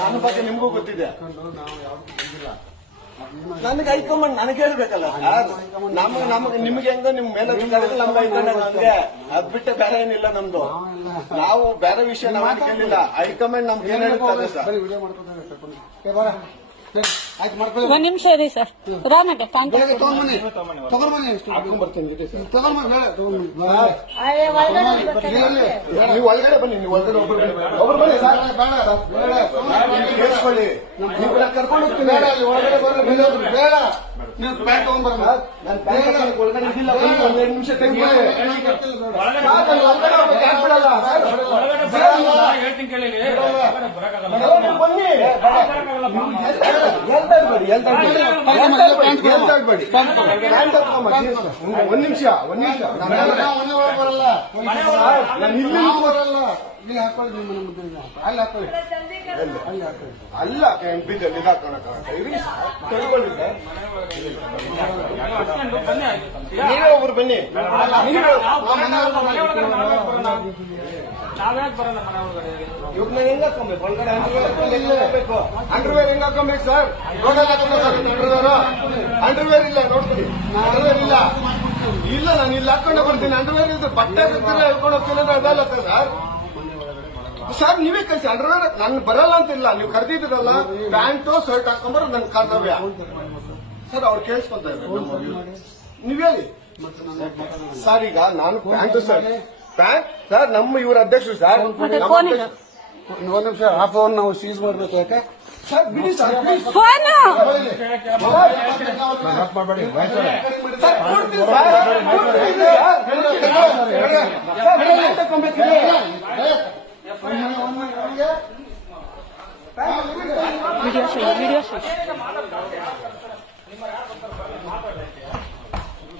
ನನ್ನ ಬಗ್ಗೆ ನಿಮ್ಗೂ ಗೊತ್ತಿದೆ. ನನಗೆ ಹೈಕಮಾಂಡ್ ನನಗೆ ಹೇಳ್ಬೇಕಲ್ಲ ನಮಗೆ ನಿಮ್ಗೆ ಹೆಂಗ ನಿಮ್ ಮೇಲೆ ನಮ್ಗೆ ಹೈಕಮಾಂಡ್ ನಮ್ಗೆ ಅದ್ ಬಿಟ್ಟೆ ಬೇರೆ ಏನಿಲ್ಲ ನಮ್ದು. ನಾವು ಬೇರೆ ವಿಷಯ ನಾವು ಕೇಳಿಲ್ಲ. ಹೈಕಮಾಂಡ್ ನಮ್ಗೆ ಏನ್ ಹೇಳ್ತಾರೆ ಸರ್. ಒಂದ್ ನಿಮಿಷ ಇದೆ ಸರ್. ರಾಮಣ್ಣ ನೀವು ಒಳಗಡೆ ಬನ್ನಿ. ನೀವು ಒಳಗಡೆ ಒಬ್ರು ಬನ್ನಿ ಸರ್. ಕೇಳಿಸ್ಕೊಳ್ಳಿ. ನೀವು ಕರ್ಕೊಂಡು ಹೋಗ್ತೀನಿ. ಒಳಗಡೆ ಬರ್ರಿ. ಬೇಡ ನೀವು ಪ್ಯಾಂಟ್ ತಗೊಂಡ್ಬರಲ್ಲ. ನಾನು ಪ್ಯಾಂಟ್ ಒಳಗಡೆ ಇದ್ದಿಲ್ಲ. ಒಂದೆರಡು ನಿಮಿಷ ತೆಗೆದುಕೊಳ್ಳಿ. ಬನ್ನಿ. ಒಂದ್ ನಿಮಿಷ ಅಲ್ಲ ಬಿದ್ದಲ್ಲಿ ನೀವೇ ಒಬ್ರು ಬನ್ನಿ. ಇವ್ರನ್ನ ಹೆಂಗ್ ಹಾಕೊಬೇಕು ಒಳಗಡೆ? ಅಂಡರ್ವೇರ್ ಹೆಂಗ್ ಹಾಕೊಬೇಕು ಸರ್? ಅಂಡರ್ವೇರ್ ಇಲ್ಲ ನೋಡ್ತೀನಿ. ಅಂಡರ್ವೇರ್ ಇಲ್ಲ. ಇಲ್ಲ ನಾನು ಇಲ್ಲಿ ಹಾಕೊಂಡೆ ಬರ್ತೀನಿ. ಅಂಡರ್ವೇರ್ ಇದ್ರೆ ಬಟ್ಟೆ ಹೇಳ್ಕೊಂಡು ಹೋಗ್ತೀನಿ ಅಂದ್ರೆ ಅದಲ್ಲ ಸರ್. ಸರ್ ನೀವೇ ಕಳಿಸಿ. ಅಂಡರ್ವೇರ್ ನನ್ ಬರಲ್ಲ ಅಂತಿಲ್ಲ. ನೀವು ಕರೆದಿದ್ದೀರಲ್ಲ, ಪ್ಯಾಂಟು ಶರ್ಟ್ ಹಾಕೊಂಡ್ಬರೋದು ನನ್ ಕರ್ತವ್ಯ ಸರ್. ಅವ್ರು ಕೇಳಿಸ್ಕೊಂತ ಇದ್ದಾರೆ. ನೀವ್ ಹೇಳಿ ಸರ್. ಈಗ ನಾನು ಪ್ಯಾಂಟು ಸರ್ ಸರ್ ನಮ್ಮ ಇವ್ರ ಅಧ್ಯಕ್ಷರು ಸರ್. ಒಂದ್ ನಿಮಿಷ ಹಾಫ್ ಅವರ್ ನಾವು ಸೀಸ್ ಮಾಡ್ಬೇಕು. ಯಾಕೆ ಸರ್ ಬಿಡಿ ಸರ್. ಮಾಡಬೇಡಿ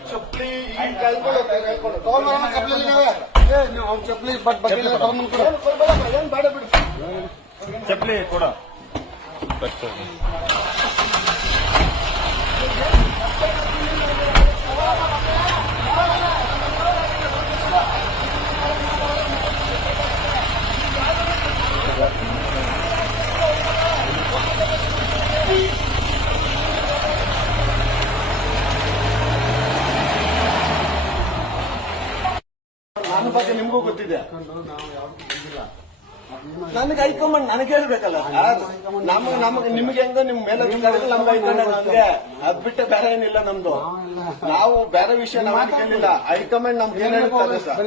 ಚಪ್ಪಲಿ ಚಪ್ಪಲಿ ಬೇಡ ಬಿಡಿ. ಚಪ್ಪಲಿ ಕೊಡ. ನನ್ನ ಬಗ್ಗೆ ನಿಮ್ಗೂ ಗೊತ್ತಿದೆ. ನನಗೆ ಹೈಕಮಾಂಡ್ ನನಗೆ ಹೇಳ್ಬೇಕಲ್ಲ ನಮಗೆ ನಿಮ್ಗೆ ಹೆಂಗ ನಿಮ್ ಮೇಲೆ ನಮ್ಗೆ ಹೈಕಮಾಂಡ್ ನಮ್ಗೆ ಅದ್ ಬಿಟ್ಟೆ ಬೇರೆ ಏನಿಲ್ಲ ನಮ್ದು. ನಾವು ಬೇರೆ ವಿಷಯ ನಾವು ಕೇಳಿಲ್ಲ. ಹೈಕಮಾಂಡ್ ನಮ್ಗೆ ಏನ್ ಹೇಳ್ತಾರೆ ಸರ್.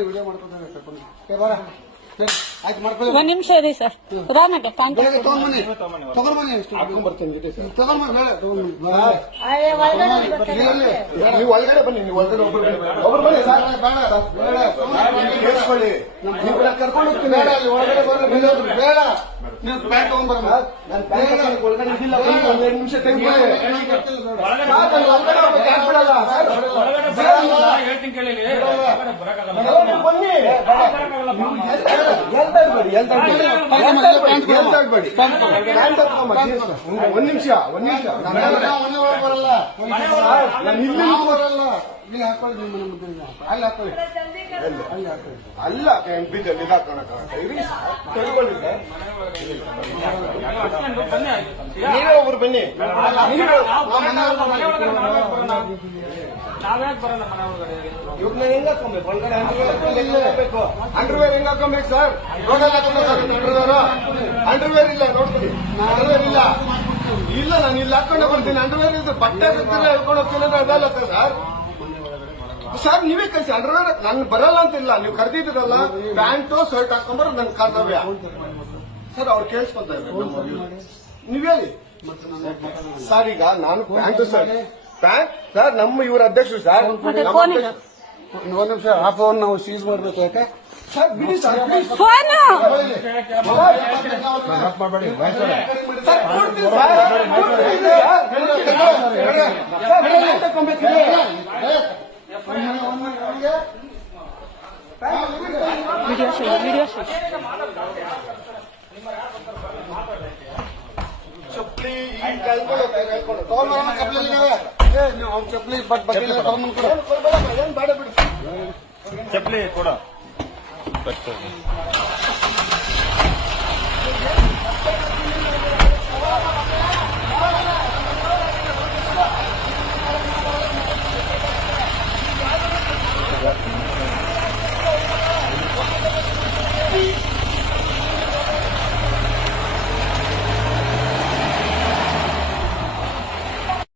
ಒಂದ್ ನಿಮಿಷ ಇದೆ ಸರ್. ರಾಮಣ್ಣ ನೀವು ಒಳಗಡೆ ಬನ್ನಿ. ನೀವು ಒಳಗಡೆ ಒಬ್ರು ಬನ್ನಿ ಸರ್. ಕೇಳಿಸ್ಕೊಳ್ಳಿ. ನೀವು ಕರ್ಕೊಂಡು ಹೋಗ್ತೀನಿ. ಒಳಗಡೆ ಬರ್ರಿ. ಬೇಡ ನೀವು ಪ್ಯಾಂಟ್ ತಗೊಂಡ್ಬರಲ್ಲ. ನಾನು ಪ್ಯಾಂಟ್ ಒಳಗಡೆ ಇದ್ದಿಲ್ಲ. ಒಂದೆರಡು ನಿಮಿಷ ತೆಗೆದುಕೊಳ್ಳಿ. ಬನ್ನಿ. ಒಂದ್ ನಿಮಿಷ ಅಲ್ಲ ಬಿದ್ದಲ್ಲಿ ನೀವೇ ಒಬ್ರು ಬನ್ನಿ. ಇವ್ರನ್ನ ಹೆಂಗ್ ಹಾಕೊಬೇಕು ಒಳಗಡೆ? ಅಂಡರ್ವೇರ್ ಹೆಂಗ್ ಹಾಕೊಬೇಕು ಸರ್? ಅಂಡರ್ವೇರ್ ಇಲ್ಲ ನೋಡ್ತೀನಿ. ಅಂಡರ್ವೇರ್ ಇಲ್ಲ. ಇಲ್ಲ ನಾನು ಇಲ್ಲಿ ಹಾಕೊಂಡೆ ಬರ್ತೀನಿ. ಅಂಡರ್ವೇರ್ ಇದ್ರೆ ಬಟ್ಟೆ ಹೇಳ್ಕೊಂಡು ಹೋಗ್ತೀನಿ ಅಂದ್ರೆ ಅದಲ್ಲ ಸರ್. ಸರ್ ನೀವೇ ಕಳಿಸಿ. ಅಂಡರ್ವೇರ್ ನನ್ ಬರಲ್ಲ ಅಂತಿಲ್ಲ. ನೀವು ಕರೆದಿದ್ದೀರಲ್ಲ, ಪ್ಯಾಂಟು ಶರ್ಟ್ ಹಾಕೊಂಡ್ಬರೋದು ನನ್ ಕರ್ತವ್ಯ ಸರ್. ಅವ್ರು ಕೇಳಿಸ್ಕೊಂತ ಇದ್ದಾರೆ. ನೀವ್ ಹೇಳಿ ಸರ್. ಈಗ ನಾನು ಪ್ಯಾಂಟು ಸರ್ ಸರ್ ನಮ್ಮ ಇವ್ರ ಅಧ್ಯಕ್ಷರು ಸರ್. ಒಂದ್ ನಿಮಿಷ ಹಾಫ್ ಅವರ್ ನಾವು ಸೀಸ್ ಮಾಡ್ಬೇಕು. ಯಾಕೆ ಸರ್ ಬಿಡಿ ಸರ್. ಮಾಡಬೇಡಿ ಚಪ್ಪಲಿ ಚಪ್ಪಲಿ ಬೇಡ ಬಿಡಿ. ಚಪ್ಪಲಿ ಕೊಡ.